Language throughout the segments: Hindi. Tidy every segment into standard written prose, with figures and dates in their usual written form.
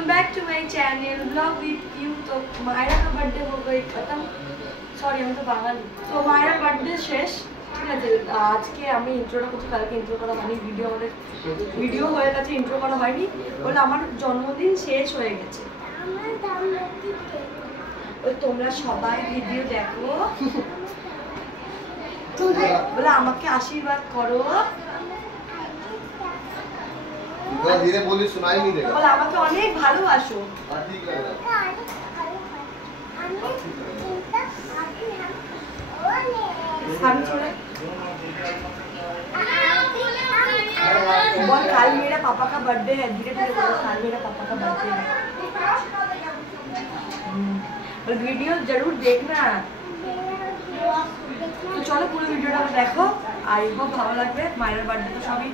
Welcome back to my channel blog with you. तो मायरा का बर्थडे हो गई खत्म, सॉरी हम तो बाঙाली। तो मायरा बर्थडे शेष, ঠিক আছে। আজকে আমি ইন্ট্রোটা করছি, কালকে ইন্ট্রো করা হয়নি, ভিডিও হয়ে গেছে, ইন্ট্রো করা হয়নি বলে আমার জন্মদিন শেষ হয়ে গেছে। ওই তোমরা সবাই ভিডিও দেখো বলে আমাকে আশীর্বাদ করো, धीरे बोली सुनाई नहीं देगा, বলে আমাকে অনেক ভালোবাসো। ठीक है बोल कल मेरा पापा का बर्थडे है, धीरे धीरे बोलो कल मेरा पापा का बर्थडे है। और वीडियो जरूर देखना। तो चलो पूरा वीडियोটা देखो, आई होप ভালো লাগবে। মায়ের বার্থডে তো সবই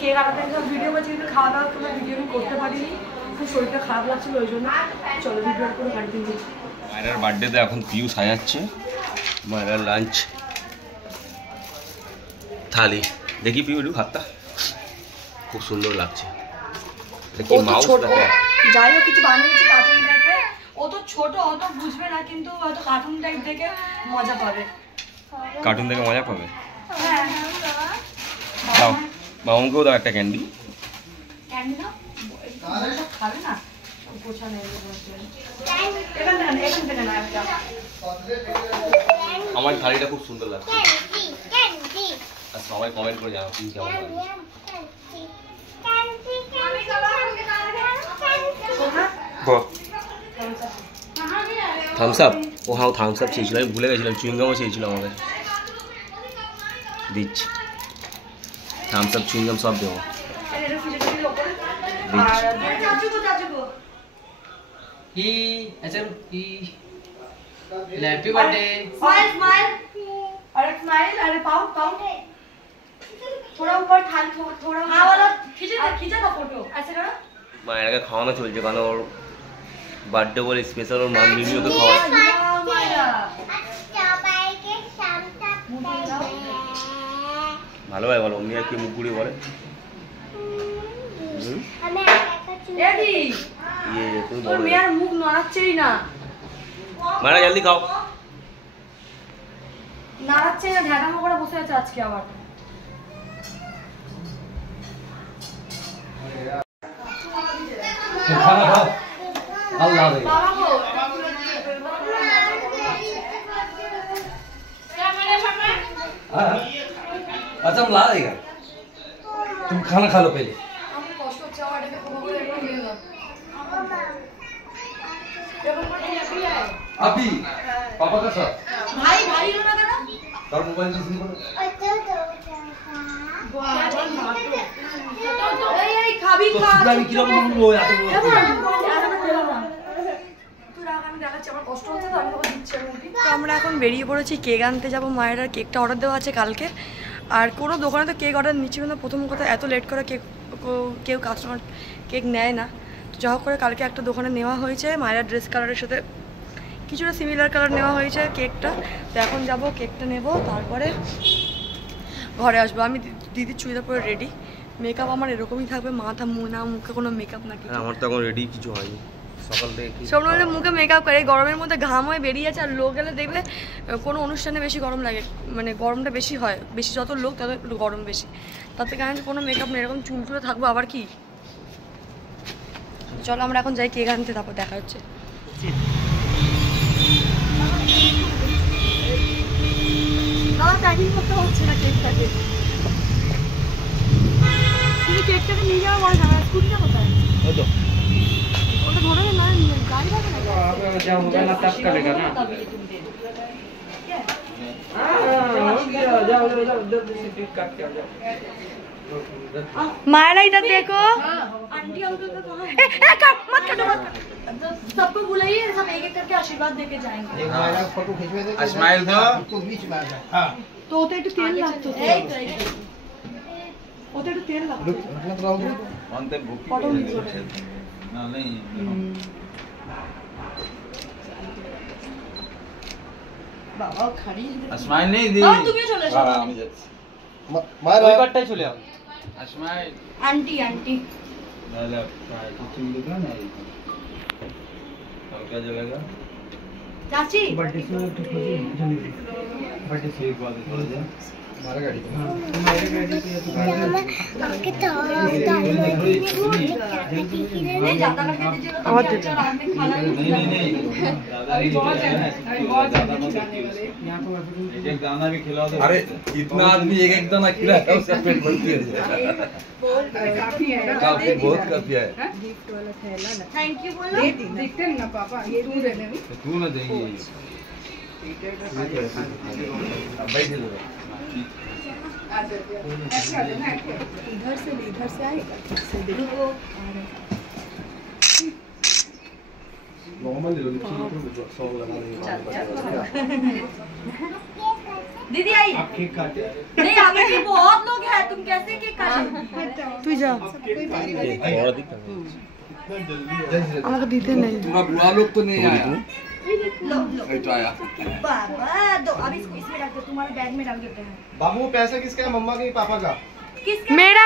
কেক আনাতে সব ভিডিও করছি, কিন্তু খাওয়া দাওয়া কোনো ভিডিও আমি করতে পারিনি, খুব শরীরটা খারাপ লাগছিল ওই জন্য। চলো ভিডিওটা পুরো কন্টিনিউ। মায়ের বার্থডেতে এখন পিউ সাজাচ্ছে মায়ের লাঞ্চ থালি। দেখি পিউ একটু হাতটা, খুব সুন্দর লাগছে। দেখি মাউস দেখো, যাই হোক কিছু বানিয়েছে কার্টুন টাইপের। ও তো ছোট, ও তো বুঝবে না, কিন্তু হয়তো কার্টুন টাইপ দেখে মজা পাবে। কার্টুন দেখে মজা পাবে। হ্যাঁ দাও মামুকেও দাও একটা ক্যান্ডি। ক্যান্ডি না সব খাবে না, পোছা নেই এখান থেকে না একটা। আমার থালিটা খুব সুন্দর লাগছে, আর সবাই কমেন্ট করে জানাও পিউ কেমন লাগছে। থামস আপ, ও হ্যাঁ থামস আপ চেয়েছিল, আমি ভুলে গেছিলাম। চুইংগামও চেয়েছিল আমার কাছে, দিচ্ছি। থামস আপ চুইংগাম সব দেবো, हैप्पी बर्थडे। स्माइल स्माइल, अरे स्माइल, अरे पाओ पाओ थोड़ा ऊपर ठाल, थोड़ा हाँ वाला खींचा ना फोटो ऐसे करो। মায়েরকে খাওয়ানো চলছে, কারণ ওর বার্থডে বলে স্পেশাল, ওর মা মিমি ওকে খাওয়াচ্ছে। ভালো ভাই বলো, অমনি আর কি মুখ ঘুরিয়ে বলে। এডি ইয়ে তুমি তোর বলো, মেয়ের মুখ নাড়াচ্ছেই না, মায়েরা জলদি খাও। নাড়াচ্ছেই না, ঢ্যাঁড়ামো করে বসে আছে আজকে আবার। खाना खाओ, अल्लाह दे। हाँ, अच्छा हम ला देगा, तुम खाना खा लो पहले। अभी पापा का साथ ভাই ভাই না কেন और मोबाइल किसी को এই খাবি तो খা सुबह में किलो में लो या तो আমরা এখন বেরিয়ে পড়েছি কেক আনতে যাবো। মায়ের আর কেকটা অর্ডার দেওয়া আছে কালকে। আর কোনো দোকানে তো কেক অর্ডার নিচ্ছিল না, প্রথম কথা এত লেট করে কেউ কাস্টমার কেক নেয় না। তো যা হোক করে কালকে একটা দোকানে নেওয়া হয়েছে, মায়ের ড্রেস কালারের সাথে কিছুটা সিমিলার কালার নেওয়া হয়েছে কেকটা। তো এখন যাব কেকটা নেব, তারপরে ঘরে আসবো। আমি দিদির চুড়িদার পরে রেডি, মেকআপ আমার এরকমই থাকবে, মাথা মুখে কোনো মেকআপ না কিছু। আমার তো এখন রেডি কিছু হয়নি, সকাল থেকে সব নইলে মুখে মেকআপ করে, গরমের মধ্যে ঘাম হয়ে বেরিয়ে আছে। আর লোক গেলে দেখবে কোনো অনুষ্ঠানে বেশি গরম লাগে, মানে গরমটা বেশি হয়, বেশি যত লোক তত গরম বেশি। তার থেকে আমি কোনো মেকআপ নেই, এরকম চুল টুলে থাকবো আবার কি। চলো আমরা এখন যাই কেক আনতে, তারপর দেখা হচ্ছে। প্যাকিং করতে হচ্ছে না কেকটাকে, তুমি কেকটাকে নিয়ে যাওয়া বড় ঝামেলা। স্কুটিটা কোথায়? ওই তো ওটা ধরে না, গাড়ি যাবে না, क्या होगा ना तब करेगा ना। जाओ जल्दी काट के जाओ। मायरा इधर देखो, आंटी अंकल का कहाँ है? मत काटो मत काटो, सबको बुलाइए, सब एक एक करके आशीर्वाद देके जाएंगे। फोटो खिंचवा दे, स्माइल दो तो बीच में आ जा। हां तो ওতে একটু তেল লাগতো, ওতে একটু তেল লাগতো। मतलब राउंड मानते बुक ফটো ना नहीं বাবা খাড়ি स्माइल नहीं दी। हां তুমিও চলে এসো। हां আমি যাচ্ছি, मार ওই পাটটাই চলে যাও। स्माइल आंटी आंटी क्या जलेगा चाची हमारा गाड़ी एक दाना भी खिला दो। अरे इतना आदमी एक दाना खिलाया उसका पेट भरती है। काफी बहुत काफी है। थैंक यू बोलो। देखते ना पापा ये तू दे दे तू ना देंगे बैठ लो। इधर से आएगा से देखो नॉर्मल ले लो सौ लगा देंगे दीदी आई आप केक काटे नहीं हमें भी बहुत लोग हैं तुम कैसे केक काटे तू जा আমাকে দিতে নেই पूरा बुरा लोग तो नहीं आया। लो आया बाबा दो अब इसको इसमें रख दो तुम्हारे बैग में डाल देते हैं बाबू पैसा किसका है मम्मा का पापा का किसका मेरा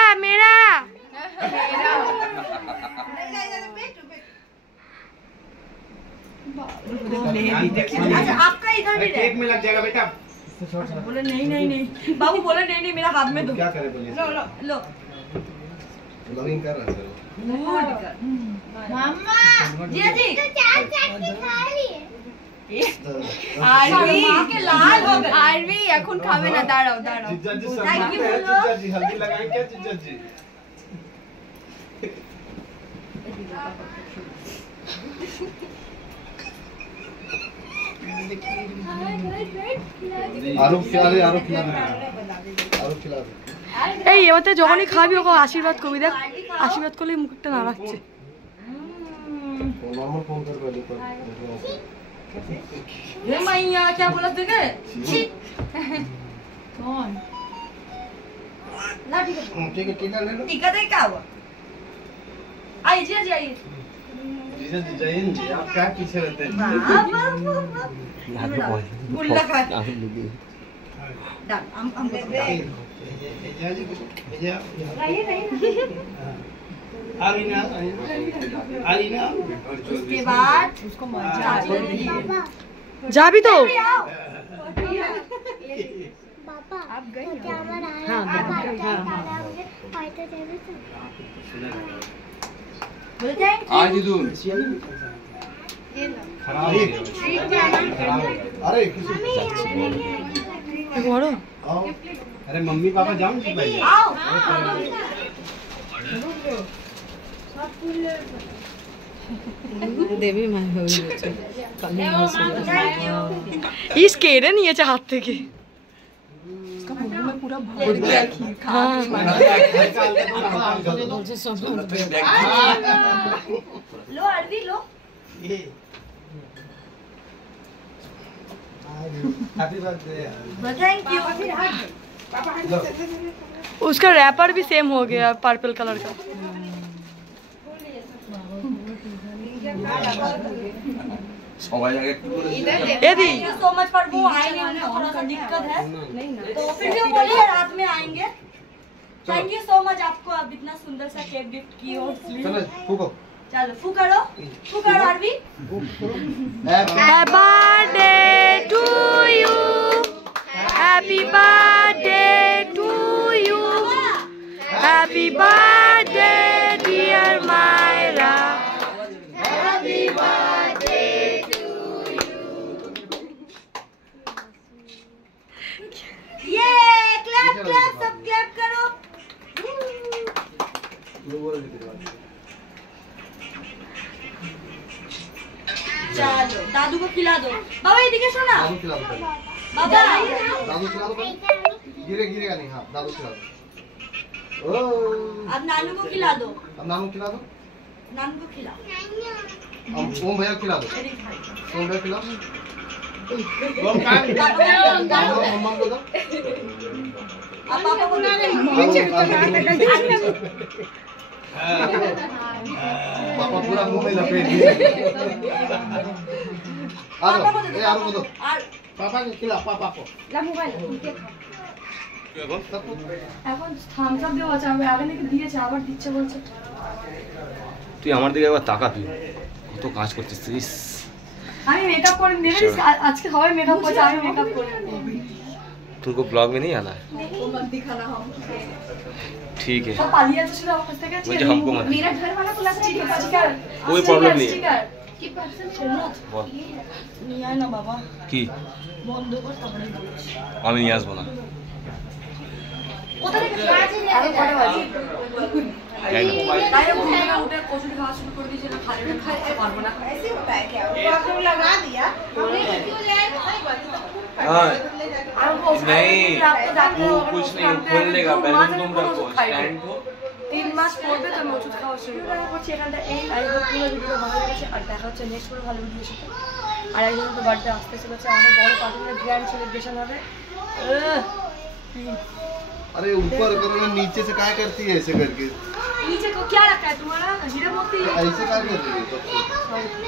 अच्छा आपका इधर भी केक में लग जाएगा बेटा बोले नहीं बाबू बोले नहीं मेरा हाथ में दो क्या करे बोलिए लो लविंग कर रहा है मम्मा जी जी आरवी के लाल हो गए आरवी এখন খাবে না দাঁড়াও जिज्जा जी सब Thank you, है बोलो। जिज्जा जी हल्दी लगाएं क्या जिज्जा जी आरोप खिला दे এই এবারে যখনই খাবি ওকে আশীর্বাদ করবি দেখ আশীর্বাদ করলে মুখটা নাড়াচ্ছে नॉर्मल फोन कर पहले पर ये मैया क्या बोला तुझे छी कौन ना ठीक ठीक है टीका ले लो टीका दे क्या हुआ आइए जी आइए जीजा जी जैन जी आप क्या पीछे रहते हैं गुल्ला खा डाल हम जीजा जी जीजा नहीं आरीना उसके बाद उसको मजा जा भी तो पापा आप गए हाँ आज दूर खराब अरे किसी बड़ो आओ अरे मम्मी पापा जाओ जी भाई आओ দেবী মা হয়ে গেছে কেড়ে নিয়েছে হাত থেকে लो अर्दी लो हैप्पी बर्थडे थैंक यू उसका रैपर भी सेम हो गया पर्पल कलर का सबाई आगे थैंक यू सो मच पर वो आए नहीं उन्हें थोड़ा सा दिक्कत है तो फिर भी बोलिए रात में आएंगे थैंक यू सो मच आपको आप इतना सुंदर सा केक गिफ्ट किए हो चलो फूको चलो फू करो Aarvi happy birthday to you happy birthday to you happy birthday dear Myra happy birthday to you ये क्लैप सब क्लैप करो चलो दादू को खिला दो बाबा इधर सुना दादू खिला दो बाबा दादू खिला दो गिरेगा नहीं हाँ दादू खिला दो ओ अब नानू को खिला दो अब नानू खिला दो नानू को खिलाओ अब ओम भैया खिला दो ओम भैया खिलाओ मम्मा को दो अब पापा को दो पापा पूरा मुंह में लपेट दिए आरो को दो पापा को खिला पापा को ला मोबाइल এখন থামস আপ দেওয়া আছে আমি আগে নাকি দিয়েছে আবার দিচ্ছে বলছে তুই আমার দিকে একবার তাকা, তুই কত কাজ করছিস তুই। আমি মেকআপ করে নেবে আজকে সবাই মেকআপ করছে, আমি মেকআপ করে तुमको ब्लॉग में नहीं आना है? ठीक है, सब पालिया तो शुरू वापस तक मुझे हमको मत मेरा घर वाला को लगा है कोई प्रॉब्लम नहीं है। कि पर्सन बोल নিয়ে আয় না বাবা, কি বন্ধ কর তারপরে বলিস। আমি নিয়ে আসবো না, কোথা থেকে আরে কটা বাজে? যাই না। তাই ঘুম থেকে উঠে কচুরি খাওয়া শুরু করে দিয়েছে, না খালি খাইতে পারবো না। ऐसे होता है क्या? आपने लगा दिया हमने क्यों जाए सही बात है। हाँ, नहीं वो कुछ नहीं, खोल लेगा पहले तुम रखो स्टैंड को। 3 মাস পড়বে তো আমি ওষুধ খাওয়া শুরু করছি এখানটা। এই আইবো পুরো ভিডিও ভালো লেগেছে, আর দেখা হচ্ছে নেক্সট কোনো ভালো ভিডিও সাথে। আর একজন তো বার্থডে আসতে চলেছে, আমাদের বড় পার্টির গ্র্যান্ড সেলিব্রেশন হবে। अरे ऊपर करो ना, नीचे से क्या करती है ऐसे करके? नीचे को क्या रखा है तुम्हारा हीरा मोती? ऐसे क्या कर रही है?